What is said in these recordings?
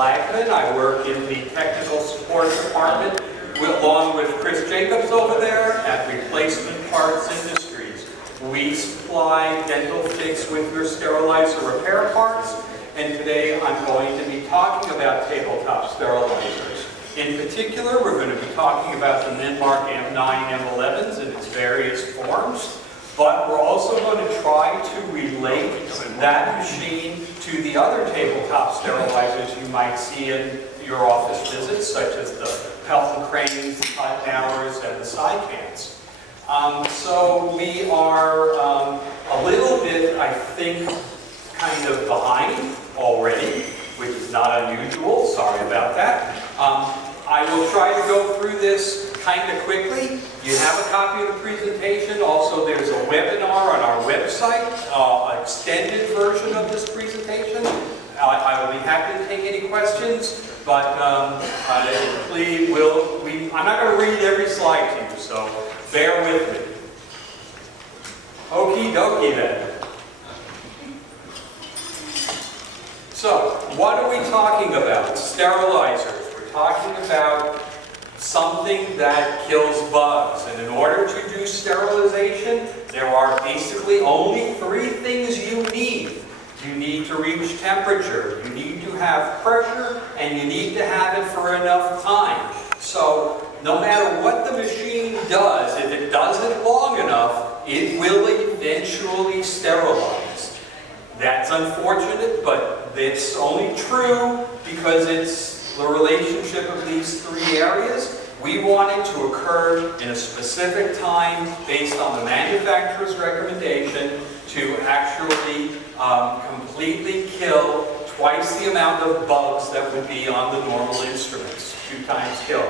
Blackman. I work in the technical support department along with Chris Jacobs over there at Replacement Parts Industries. We supply dental fix with your sterilizer repair parts, and today I'm going to be talking about tabletop sterilizers. In particular, we're going to be talking about the Minmark M9 M11s in its various forms. But we're also going to try to relate that machine to the other tabletop sterilizers you might see in your office visits, such as the Pelton cranes, the Titanours, and the Cycans. So we are a little bit, I think, kind of behind already, which is not unusual. Sorry about that. I will try to go through this kind of quickly. You have a copy of the presentation. Also, there's a webinar on our website, an extended version of this presentation. I will be happy to take any questions, but please, I'm not going to read every slide to you, so bear with me. Okie dokie then. So, what are we talking about? Sterilizers. We're talking about something that kills bugs. And in order to do sterilization, there are basically only three things you need. You need to reach temperature, you need to have pressure, and you need to have it for enough time. So, no matter what the machine does, if it does it long enough, it will eventually sterilize. That's unfortunate, but it's only true because it's the relationship of these three areas. We want it to occur in a specific time based on the manufacturer's recommendation to actually completely kill twice the amount of bugs that would be on the normal instruments, 2 times kill.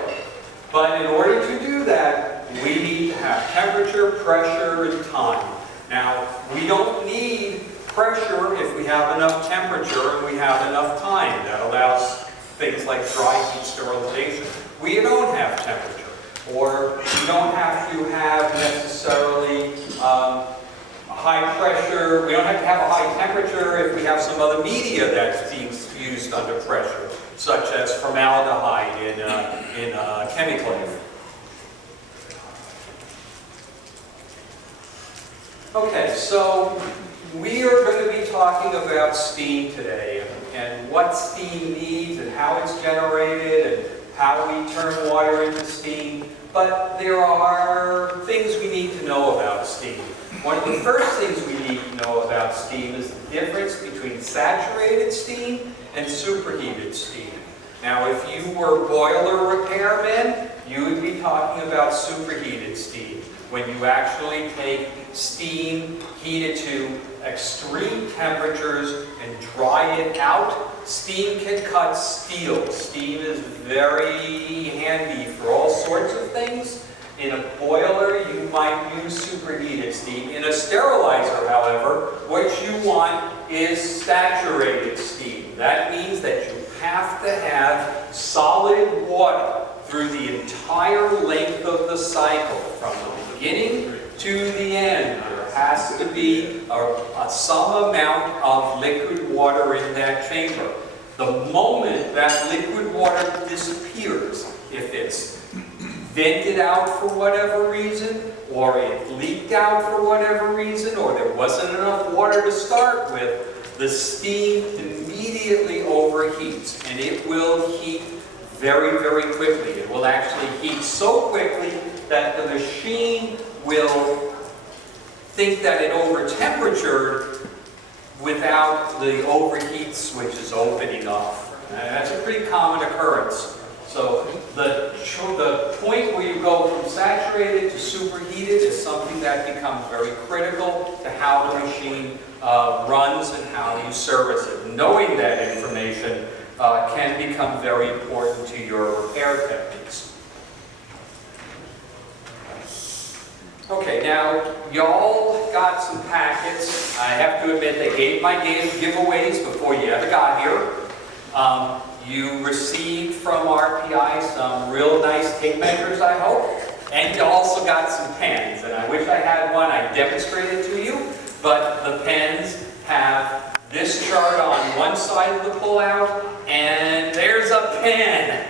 But in order to do that, we need to have temperature, pressure, and time. Now, we don't need pressure if we have enough temperature and we have enough time. That allows things like dry heat sterilization. We don't have temperature, or we don't have to have necessarily high pressure. We don't have to have a high temperature if we have some other media that's being used under pressure, such as formaldehyde in chemiclave. Okay, so we are going to be talking about steam today, and what steam needs, and how it's generated, and how we turn water into steam. But there are things we need to know about steam. One of the first things we need to know about steam is the difference between saturated steam and superheated steam. Now, if you were boiler repairmen, you would be talking about superheated steam, when you actually take steam, heat it to extreme temperatures, and dry it out. Steam can cut steel. Steam is very handy for all sorts of things. In a boiler, you might use superheated steam. In a sterilizer, however, what you want is saturated steam. That means that you have to have solid water through the entire length of the cycle, from the beginning to the end. There has to be some amount of liquid water in that chamber. The moment that liquid water disappears, if it's vented out for whatever reason, or it leaked out for whatever reason, or there wasn't enough water to start with, the steam immediately overheats, and it will heat very, very quickly. It will actually heat so quickly that the machine will think that it over-temperatured without the overheat switches opening up. That's a pretty common occurrence. So the point where you go from saturated to superheated is something that becomes very critical to how the machine runs and how you service it. Knowing that information can become very important to your repair techniques. Okay, now y'all got some packets. I have to admit they gave my giveaways before you ever got here. You received from RPI some real nice tape measures, I hope. And you also got some pens. And I wish I had one I'd demonstrate it to you. But the pens have this chart on one side of the pullout, and there pen.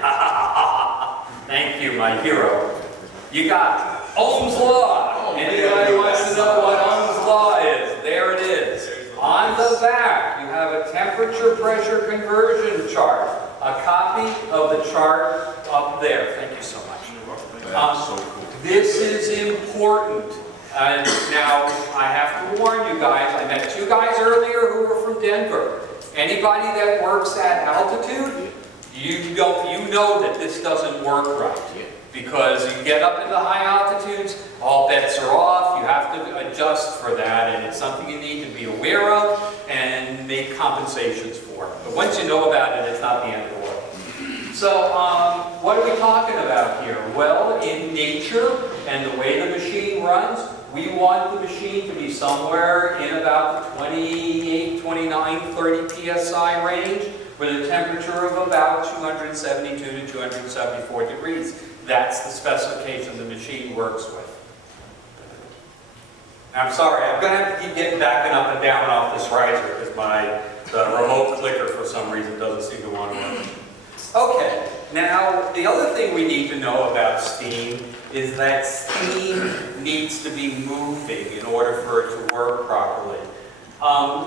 Thank you, my hero. You got Ohm's Law. Anybody wants to know what Ohm's Law is? There it is. On the back, you have a temperature pressure conversion chart. A copy of the chart up there. Thank you so much. This is important. And now, I have to warn you guys, I met two guys earlier who were from Denver. Anybody that works at altitude, you know that this doesn't work right. Because you get up into high altitudes, all bets are off, you have to adjust for that, and it's something you need to be aware of and make compensations for. But once you know about it, it's not the end of the world. So, what are we talking about here? Well, in nature and the way the machine runs, we want the machine to be somewhere in about the 28, 29, 30 psi range with a temperature of about 272 to 274 degrees. That's the specification the machine works with. I'm sorry, I'm going to have to keep getting backing up and down off this riser because the remote clicker for some reason doesn't seem to want to work. Okay, now the other thing we need to know about steam is that steam needs to be moving in order for it to work properly.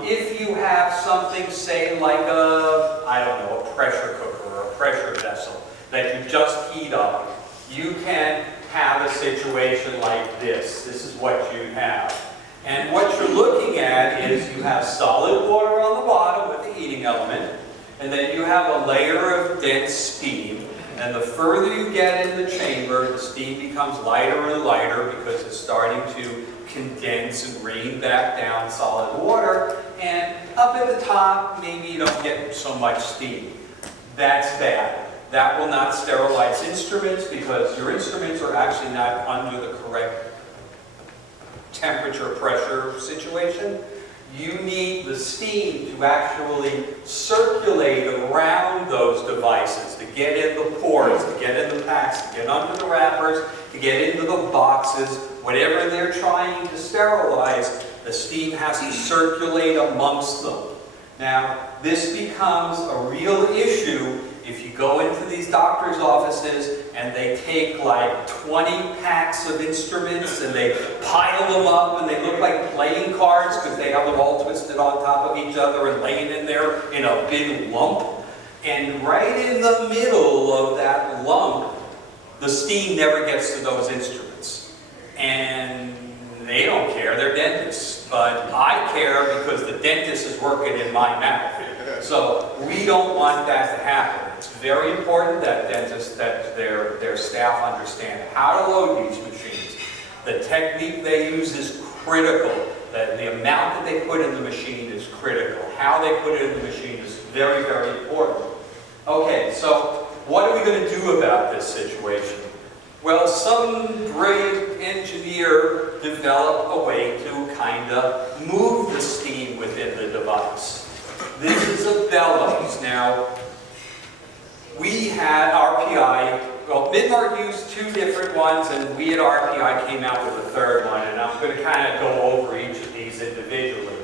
If you have something, say like a pressure cooker or a pressure vessel that you just heat up, you can have a situation like this. This is what you have. And what you're looking at is you have solid water on the bottom with the heating element, and then you have a layer of dense steam. And the further you get in the chamber, the steam becomes lighter and lighter because it's starting to condense and rain back down solid water. And up at the top, maybe you don't get so much steam. That's bad. That will not sterilize instruments because your instruments are actually not under the correct temperature pressure situation. You need the steam to actually circulate around those devices, to get in the pores, to get in the packs, to get under the wrappers, to get into the boxes. Whatever they're trying to sterilize, the steam has to circulate amongst them. Now, this becomes a real issue if you go into these doctors' offices and they take like 20 packs of instruments and they pile them up and they look like playing cards because they have them all twisted on top of each other and laying in there in a big lump. And right in the middle of that lump, the steam never gets to those instruments. And they don't care, they're dentists. But I care because the dentist is working in my mouth. So we don't want that to happen. It's very important that dentists, that their staff understand how to load these machines. The technique they use is critical. The amount that they put in the machine is critical. How they put it in the machine is very, very important. Okay, so what are we going to do about this situation? Well, some brilliant engineer developed a way to kind of move the steam within the device. This is a bellows. Now, we had RPI, well, Midmark used two different ones, and we at RPI came out with a third one, and I'm going to kind of go over each of these individually.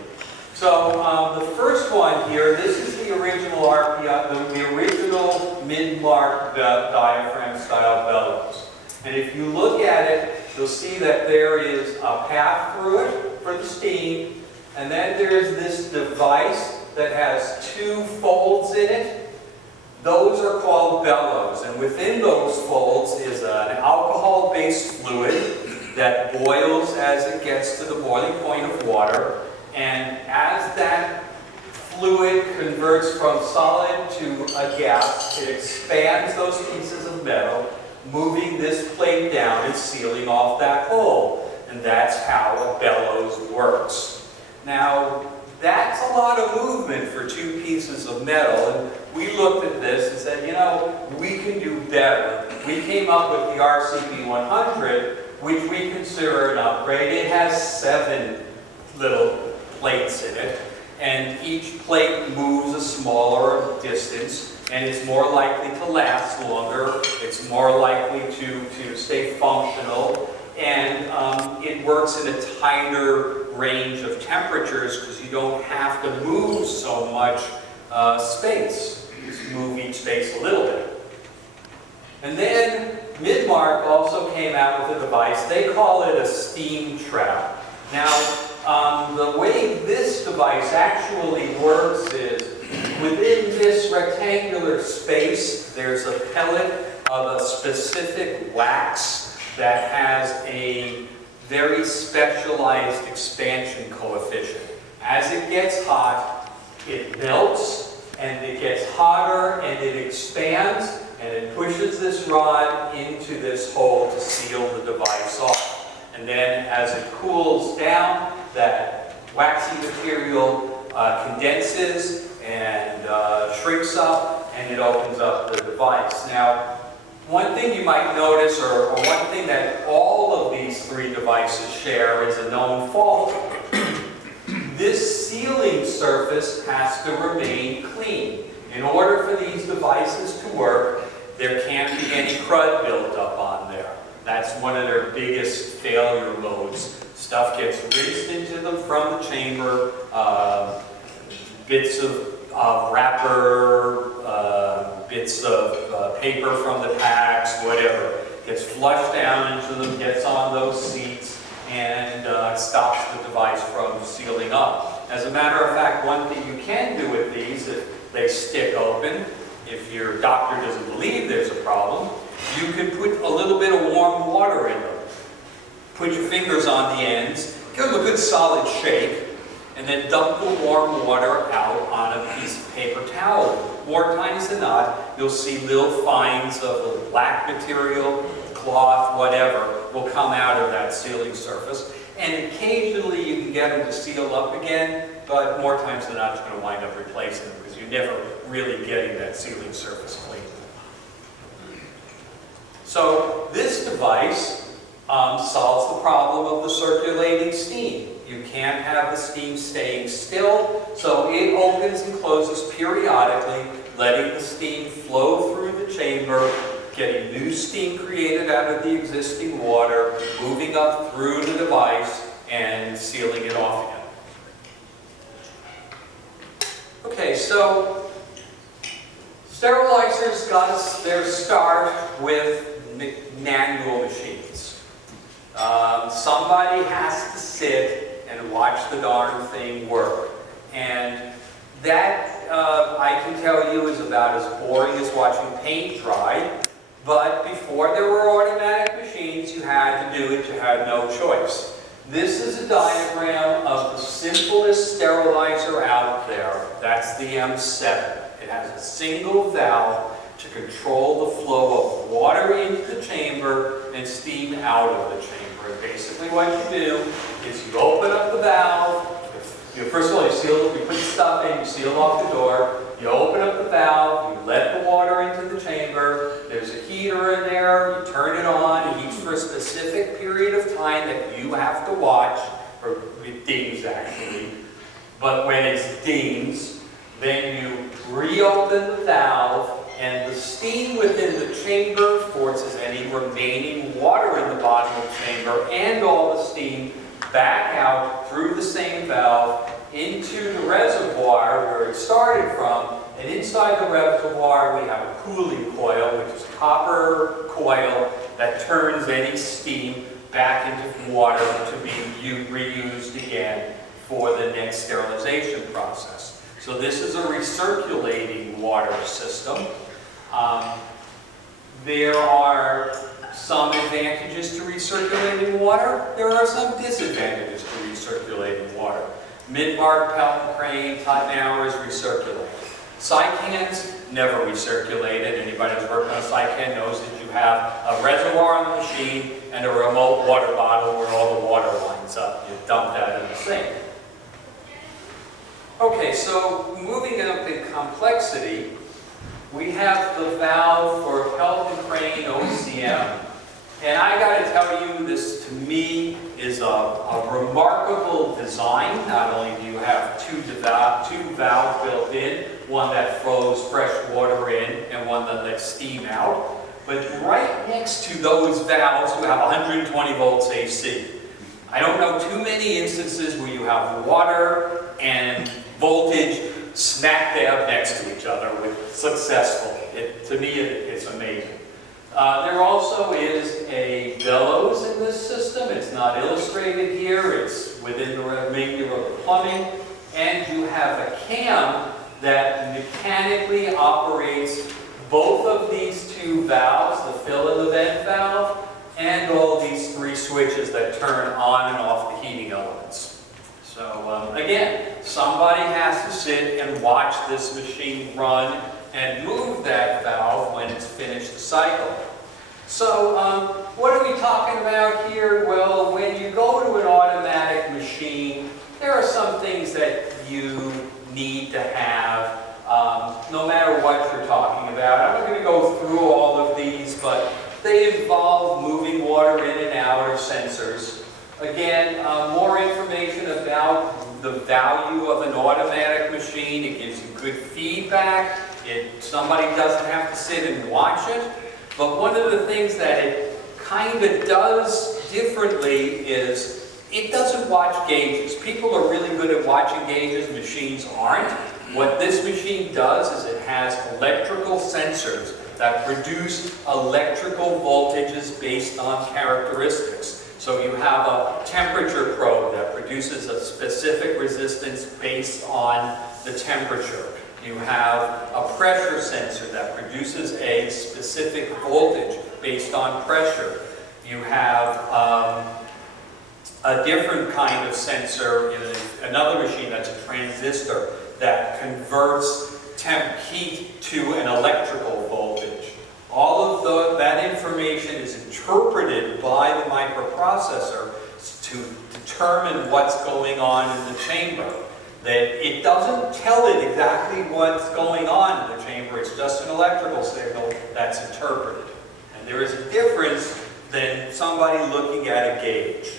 So, the first one here, this is the original RPI, the original Midmark diaphragm style bellows. And if you look at it, you'll see that there is a path through it for the steam, and then there's this device that has two folds in it. Those are called bellows, and within those folds is an alcohol-based fluid that boils as it gets to the boiling point of water, and as that fluid converts from solid to a gas, it expands those pieces of metal, moving this plate down and sealing off that hole. And that's how a bellows works. Now, that's a lot of movement for two pieces of metal. And we looked at this and said, you know, we can do better. We came up with the RCP100, which we consider an upgrade. It has 7 little plates in it. And each plate moves a smaller distance. And it's more likely to last longer. It's more likely to stay functional. And it works in a tighter range of temperatures because you don't have to move so much space. Just move each space a little bit. And then Midmark also came out with a device. They call it a steam trap. Now, the way this device actually works is within this rectangular space, there's a pellet of a specific wax that has a very specialized expansion coefficient. As it gets hot, it melts, and it gets hotter, and it expands, and it pushes this rod into this hole to seal the device off. And then as it cools down, that waxy material condenses and shrinks up, and it opens up the device. Now, one thing you might notice, or one thing that all of these three devices share, is a known fault. This sealing surface has to remain clean. In order for these devices to work, there can't be any crud built up on there. That's one of their biggest failure modes. Stuff gets rinsed into them from the chamber, bits of wrapper, bits of paper from the packs, whatever. Gets flushed down into them, gets on those seats, and stops the device from sealing up. As a matter of fact, one thing you can do with these, if they stick open, if your doctor doesn't believe there's a problem, you can put a little bit of warm water in them. Put your fingers on the ends, give them a good solid shake, and then dump the warm water out on a piece of paper towel. More times than not, you'll see little fines of the black material, cloth, whatever, will come out of that sealing surface. And occasionally you can get them to seal up again, but more times than not, it's going to wind up replacing them because you're never really getting that sealing surface clean. So this device solves the problem of the circulating steam. You can't have the steam staying still, so it opens and closes periodically, letting the steam flow through the chamber, getting new steam created out of the existing water, moving up through the device, and sealing it off again. Okay, so sterilizers got their start with manual machines. Somebody has to sit and watch the darn thing work. And that, I can tell you, is about as boring as watching paint dry. But before there were automatic machines, you had to do it, you had no choice. This is a diagram of the simplest sterilizer out there. That's the M7. It has a single valve to control the flow of water into the chamber and steam out of the chamber. And basically what you do is you open up the valve. First of all, you put the stuff in, you seal off the door. You open up the valve, you let the water into the chamber. There's a heater in there, you turn it on, it heats for a specific period of time that you have to watch, or it dings actually. But when it dings, then you reopen the valve, and the steam within the chamber forces any remaining water in the bottom of the chamber and all the steam back out through the same valve into the reservoir where it started from. And inside the reservoir we have a cooling coil, which is a copper coil that turns any steam back into water to be reused again for the next sterilization process. So this is a recirculating water system. There are some advantages to recirculating water. There are some disadvantages to recirculating water. Midmark, Pelton Crane, Tottenhauer is recirculated. Cycans, never recirculated. Anybody who's worked on a Cycan knows that you have a reservoir on the machine and a remote water bottle where all the water lines up. You dump that in the sink. Okay, so moving up in complexity, we have the valve for Pelton Crane OCM. And I got to tell you, this to me is a remarkable design. Not only do you have two valves built in, one that flows fresh water in and one that lets steam out, but right next to those valves you have 120 volts AC. I don't know too many instances where you have water and voltage smack dab next to each other successfully. To me, it's amazing. There also is a bellows in this system. It's not illustrated here. It's within the remainder of the plumbing. And you have a cam that mechanically operates both of these two valves, the fill and the vent valve, and all these three switches that turn on and off the heating elements. So again, somebody has to sit and watch this machine run and move that valve when it's finished the cycle. So what are we talking about here? Well, when you go to an automatic machine, there are some things that you need to have, no matter what you're talking about. I'm not going to go through all of these, but they involve moving water in and out of sensors. Again, more information about the value of an automatic machine. It gives you good feedback. Somebody doesn't have to sit and watch it. But one of the things that it kind of does differently is it doesn't watch gauges. People are really good at watching gauges. Machines aren't. What this machine does is it has electrical sensors that produce electrical voltages based on characteristics. So you have a temperature probe that produces a specific resistance based on the temperature. You have a pressure sensor that produces a specific voltage based on pressure. You have a different kind of sensor in another machine that's a transistor that converts heat to an electrical voltage. All of that information is interpreted by the microprocessor to determine what's going on in the chamber. That it doesn't tell it exactly what's going on in the chamber, it's just an electrical signal that's interpreted. And there is a difference than somebody looking at a gauge.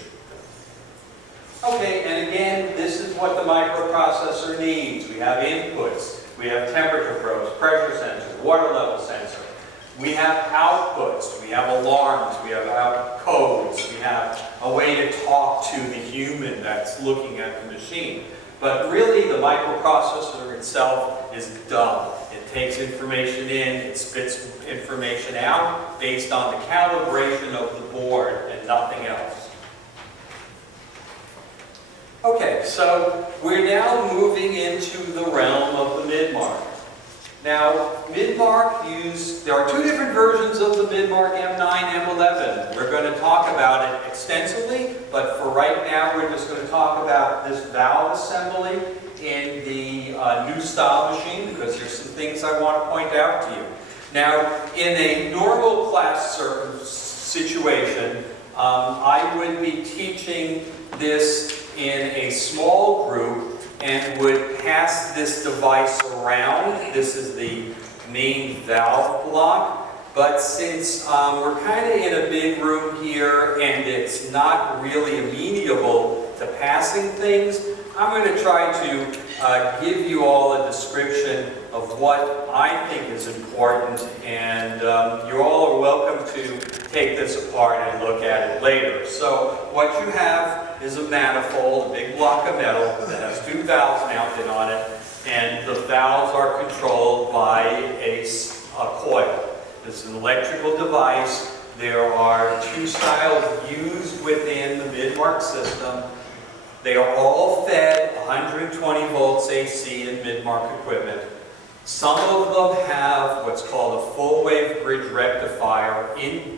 Okay, and again, this is what the microprocessor needs. We have inputs, we have temperature probes, pressure sensors, water level sensor. We have outputs, we have alarms, we have codes, we have a way to talk to the human that's looking at the machine. But really, the microprocessor itself is dumb. It takes information in, it spits information out based on the calibration of the board and nothing else. Okay, so we're now moving into the realm of the mid-mark. Now, mid-mark there are two different versions of the mid-mark M9, M11. We're going to talk about it extensively, but for right now, we're just going to talk about this valve assembly in the new style machine, because there's some things I want to point out to you. Now, in a normal class situation, I would be teaching this in a small group and would pass this device around. This is the main valve block. But since we're kind of in a big room here and it's not really amenable to passing things, I'm going to try to give you all a description of what I think is important, and you all are welcome to take this apart and look at it later. So what you have is a manifold, a big block of metal that has two valves mounted on it, and the valves are controlled by a coil. It's an electrical device. There are two styles used within the mid-mark system. They are all fed 120 volts AC in mid-mark equipment. Some of them have what's called a full-wave bridge rectifier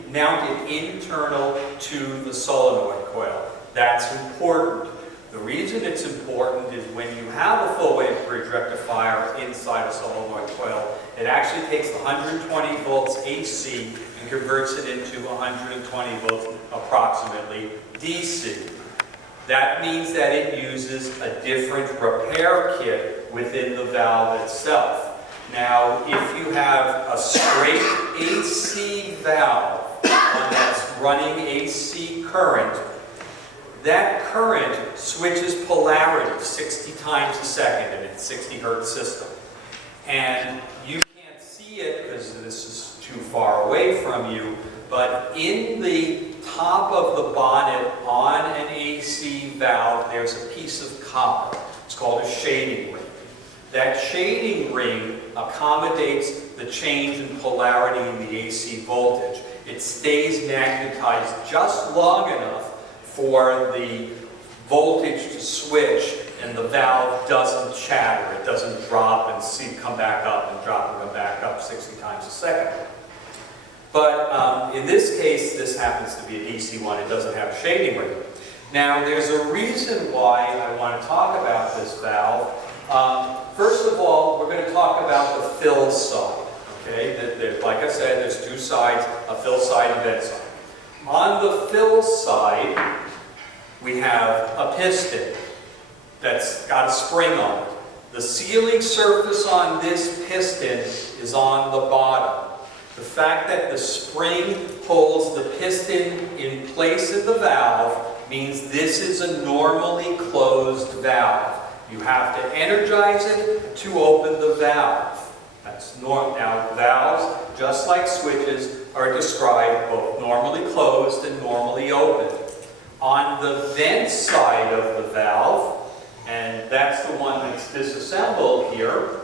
mounted internal to the solenoid coil. That's important. The reason it's important is when you have a full-wave bridge rectifier inside a solenoid coil, it actually takes 120 volts AC and converts it into 120 volts approximately DC. That means that it uses a different repair kit within the valve itself. Now, if you have a straight AC valve, one that's running AC current, that current switches polarity 60 times a second in its 60 hertz system. And you can't see it because this is too far away from you, but in the top of the bonnet on an AC valve, there's a piece of copper. It's called a shading ring. That shading ring accommodates the change in polarity in the AC voltage. It stays magnetized just long enough for the voltage to switch and the valve doesn't chatter. It doesn't drop and come back up and drop and come back up 60 times a second. But in this case, this happens to be a DC one. It doesn't have a shading ring. Now, there's a reason why I want to talk about this valve. First of all, we're going to talk about the fill side. Okay, like I said, there's two sides, a fill side and vent side. On the fill side, we have a piston that's got a spring on it. The sealing surface on this piston is on the bottom. The fact that the spring pulls the piston in place of the valve means this is a normally closed valve. You have to energize it to open the valve. That's normal. Now, valves, just like switches, are described both normally closed and normally open. On the vent side of the valve, and that's the one that's disassembled here,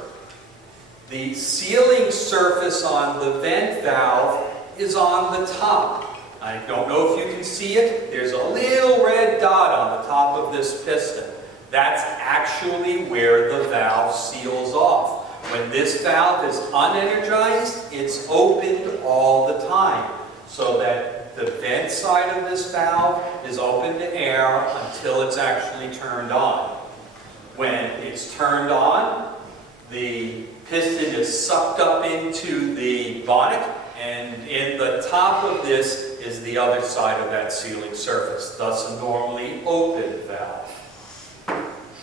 the sealing surface on the vent valve is on the top. I don't know if you can see it. There's a little red dot on the top of this piston. That's actually where the valve seals off. When this valve is unenergized, it's opened all the time, so that the vent side of this valve is open to air until it's actually turned on. When it's turned on, the piston is sucked up into the bonnet, and in the top of this is the other side of that sealing surface, thus a normally open valve.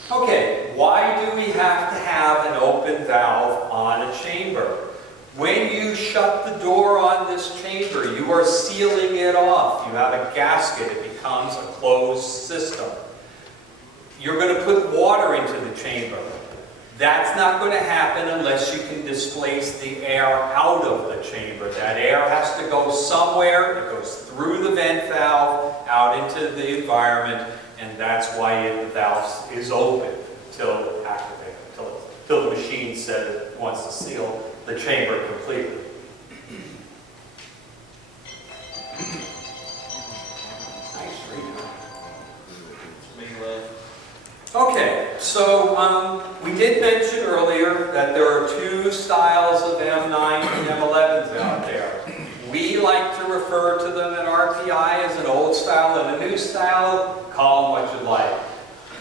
Okay, why do we have to have an open valve on a chamber? When you shut the door on this chamber, you are sealing it off. You have a gasket, it becomes a closed system. You're going to put water into the chamber. That's not going to happen unless you can displace the air out of the chamber. That air has to go somewhere. It goes through the vent valve, out into the environment, and that's why the valve is open until activated, until the machine says it wants to seal the chamber completely. Okay, so we did mention earlier that there are two styles of M9 and M11s out there. We like to refer to them in RPI as an old style and a new style. Call them what you like.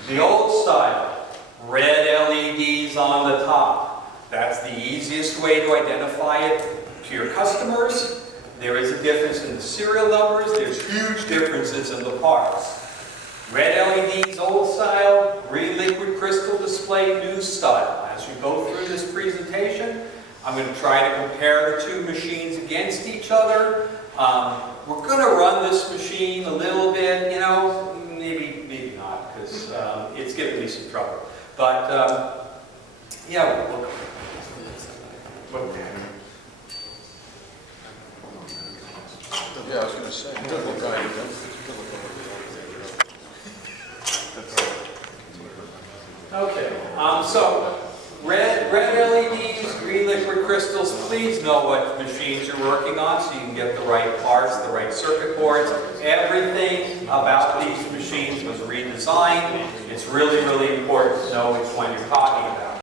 The old style, red LEDs on the top. That's the easiest way to identify it to your customers. There is a difference in the serial numbers. There's huge differences in the parts. Red LEDs, old style, green liquid crystal display, new style. As you go through this presentation, I'm going to try to compare the two machines against each other. We're going to run this machine a little bit, you know, maybe not, because it's giving me some trouble. But, yeah, we'll yeah, I was going to say, okay, so red LEDs, green liquid crystals, please know what machines you're working on so you can get the right parts, the right circuit boards. Everything about these machines was redesigned. It's really, really important to know which one you're talking about.